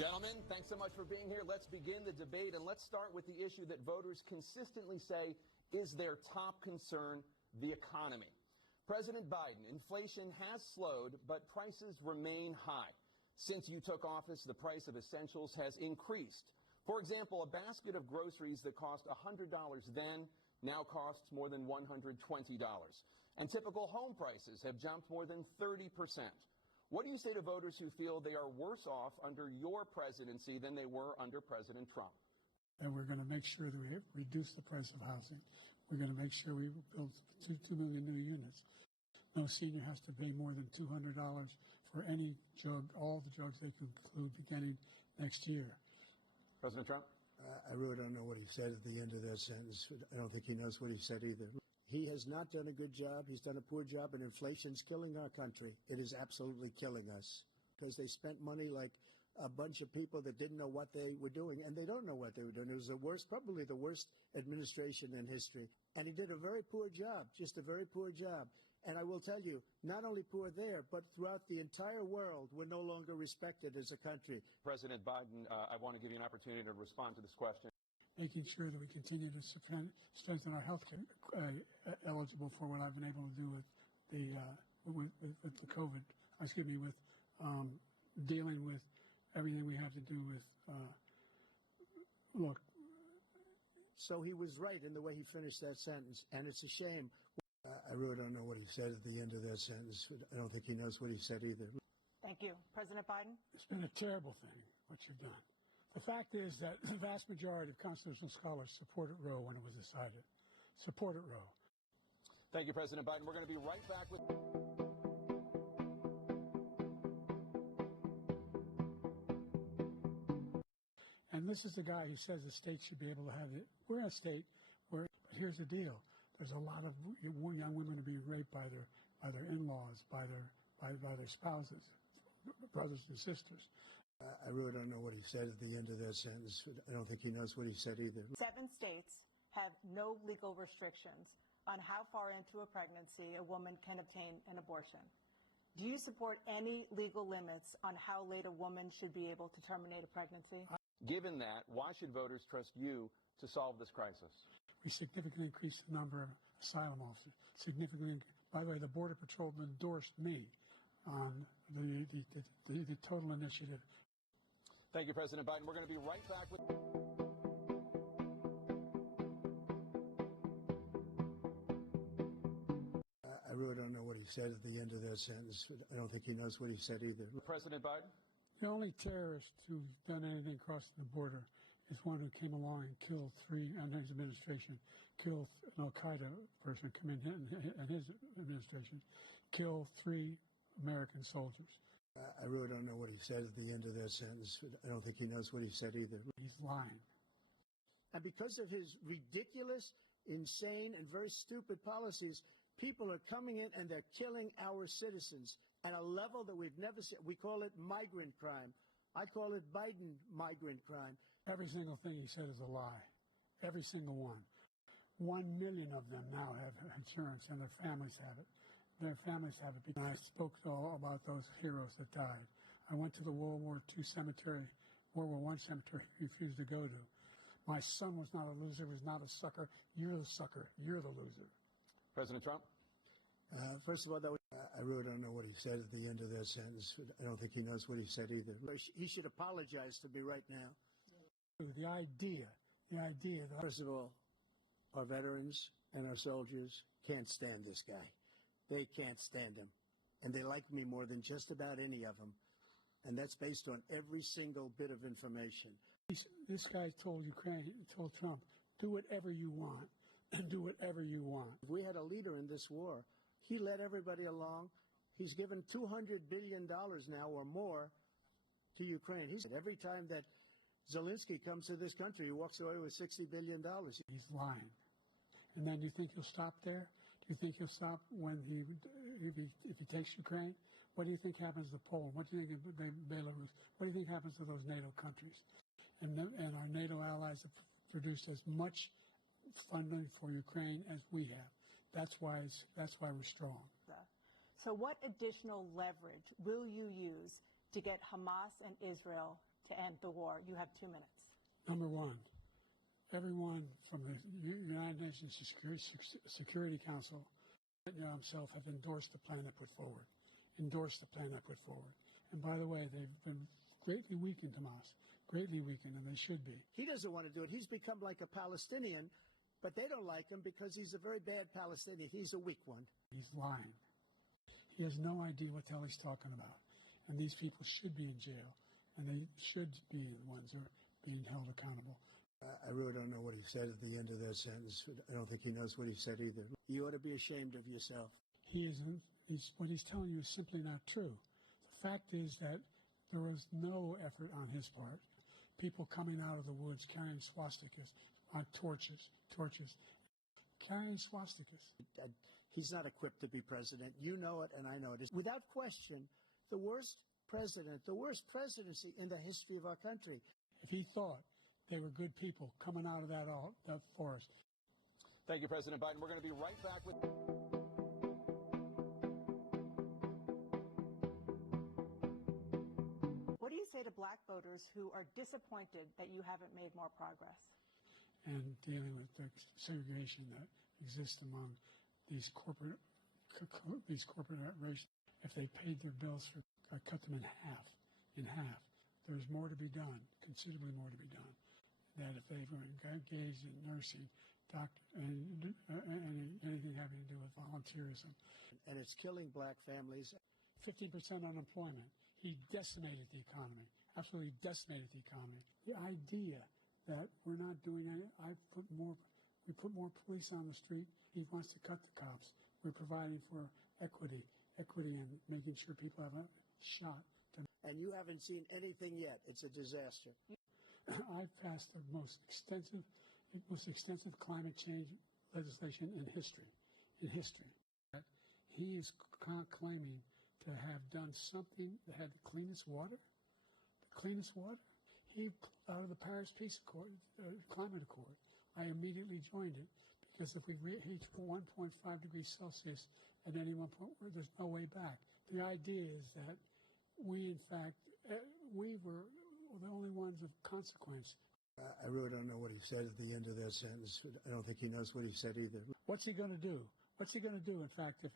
Gentlemen, thanks so much for being here. Let's begin the debate, and let's start with the issue that voters consistently say is their top concern, the economy. President Biden, inflation has slowed, but prices remain high. Since you took office, the price of essentials has increased. For example, a basket of groceries that cost $100 then now costs more than $120. And typical home prices have jumped more than 30%. What do you say to voters who feel they are worse off under your presidency than they were under President Trump? And we're going to make sure that we reduce the price of housing. We're going to make sure we build 2 million new units. No senior has to pay more than $200 for any drug, all the drugs they conclude beginning next year. President Trump? I really don't know what he said at the end of that sentence. I don't think he knows what he said either. He has not done a good job. He's done a poor job, and inflation's killing our country. It is absolutely killing us because they spent money like a bunch of people that didn't know what they were doing, and they don't know what they were doing. It was the worst, probably the worst administration in history. And he did a very poor job, just a very poor job. And I will tell you, not only poor there, but throughout the entire world, we're no longer respected as a country. President Biden, I want to give you an opportunity to respond to this question. Making sure that we continue to strengthen our health care, eligible for what I've been able to do with the COVID, with dealing with everything we have to do with, look. So he was right in the way he finished that sentence, and it's a shame. I really don't know what he said at the end of that sentence. I don't think he knows what he said either. Thank you. President Biden? It's been a terrible thing, what you've done. The fact is that the vast majority of constitutional scholars supported Roe when it was decided. Supported Roe. Thank you, President Biden. We're going to be right back with... And this is the guy who says the state should be able to have it. We're in a state where, but here's the deal. There's a lot of young women are being raped by their in-laws, by their spouses, brothers and sisters. I really don't know what he said at the end of that sentence. I don't think he knows what he said either. 7 states have no legal restrictions on how far into a pregnancy a woman can obtain an abortion. Do you support any legal limits on how late a woman should be able to terminate a pregnancy? Given that, why should voters trust you to solve this crisis? We significantly increased the number of asylum officers. Significantly, by the way, the Border Patrol endorsed me on the total initiative. Thank you, President Biden. We're going to be right back with... I really don't know what he said at the end of that sentence. I don't think he knows what he said either. President Biden? The only terrorist who's done anything crossing the border is one who came along and killed 3, under his administration, killed an Al-Qaeda person come in and his administration, killed 3 American soldiers. I really don't know what he said at the end of that sentence. I don't think he knows what he said either. He's lying. And because of his ridiculous, insane, and very stupid policies, people are coming in and they're killing our citizens at a level that we've never seen. We call it migrant crime. I call it Biden migrant crime. Every single thing he said is a lie. Every single one. 1 million of them now have insurance, and their families have it. Their families have it. I spoke all about those heroes that died. I went to the World War II cemetery, World War I cemetery he refused to go to. My son was not a loser, was not a sucker. You're the sucker. You're the loser. President Trump? First of all, I really don't know what he said at the end of that sentence. I don't think he knows what he said either. He should apologize to me right now. The idea that... First of all, our veterans and our soldiers can't stand this guy. They can't stand him. And they like me more than just about any of them. And that's based on every single bit of information. This guy told Trump, do whatever you want. Do whatever you want. If we had a leader in this war, he led everybody along. He's given $200 billion now or more to Ukraine. Every time that Zelensky comes to this country, he walks away with $60 billion. He's lying. And then you think he'll stop there? Do you think he'll stop when if he takes Ukraine? What do you think happens to Poland? What do you think of Belarus? What do you think happens to those NATO countries? And our NATO allies have produced as much funding for Ukraine as we have. That's why we're strong. So what additional leverage will you use to get Hamas and Israel to end the war? You have 2 minutes. Number one, everyone from the United Nations Security Council and himself have endorsed the plan I put forward. And by the way, they've been greatly weakened, Tomas, greatly weakened, and they should be. He doesn't want to do it. He's become like a Palestinian, but they don't like him because he's a very bad Palestinian. He's a weak one. He's lying. He has no idea what the hell he's talking about. And these people should be in jail, and they should be the ones who are being held accountable. I really don't know what he said at the end of that sentence. I don't think he knows what he said either. You ought to be ashamed of yourself. What he's telling you is simply not true. The fact is that there was no effort on his part. People coming out of the woods carrying swastikas on torches, carrying swastikas. He's not equipped to be president. You know it, and I know it. Without question, the worst president, the worst presidency in the history of our country. If he thought they were good people coming out of that forest. Thank you, President Biden. We're going to be right back with... What do you say to black voters who are disappointed that you haven't made more progress? And dealing with the segregation that exists among these corporate races. If they paid their bills, I cut them in half. There's more to be done, considerably more to be done. That if they were engaged in nursing, anything having to do with volunteerism. And it's killing black families. 15% unemployment. He decimated the economy, absolutely decimated the economy. The idea that we're not doing any, we put more police on the street. He wants to cut the cops. We're providing for equity and making sure people have a shot. And you haven't seen anything yet. It's a disaster. I've passed the most extensive climate change legislation in history. He is claiming to have done something that had the cleanest water. He pulled out of the Paris Peace Accord, Climate Accord. I immediately joined it because if we reach 1.5 degrees Celsius at any one point, there's no way back. The idea is that we were the only ones of consequence. I really don't know what he said at the end of that sentence. I don't think he knows what he said either. What's he going to do? In fact, if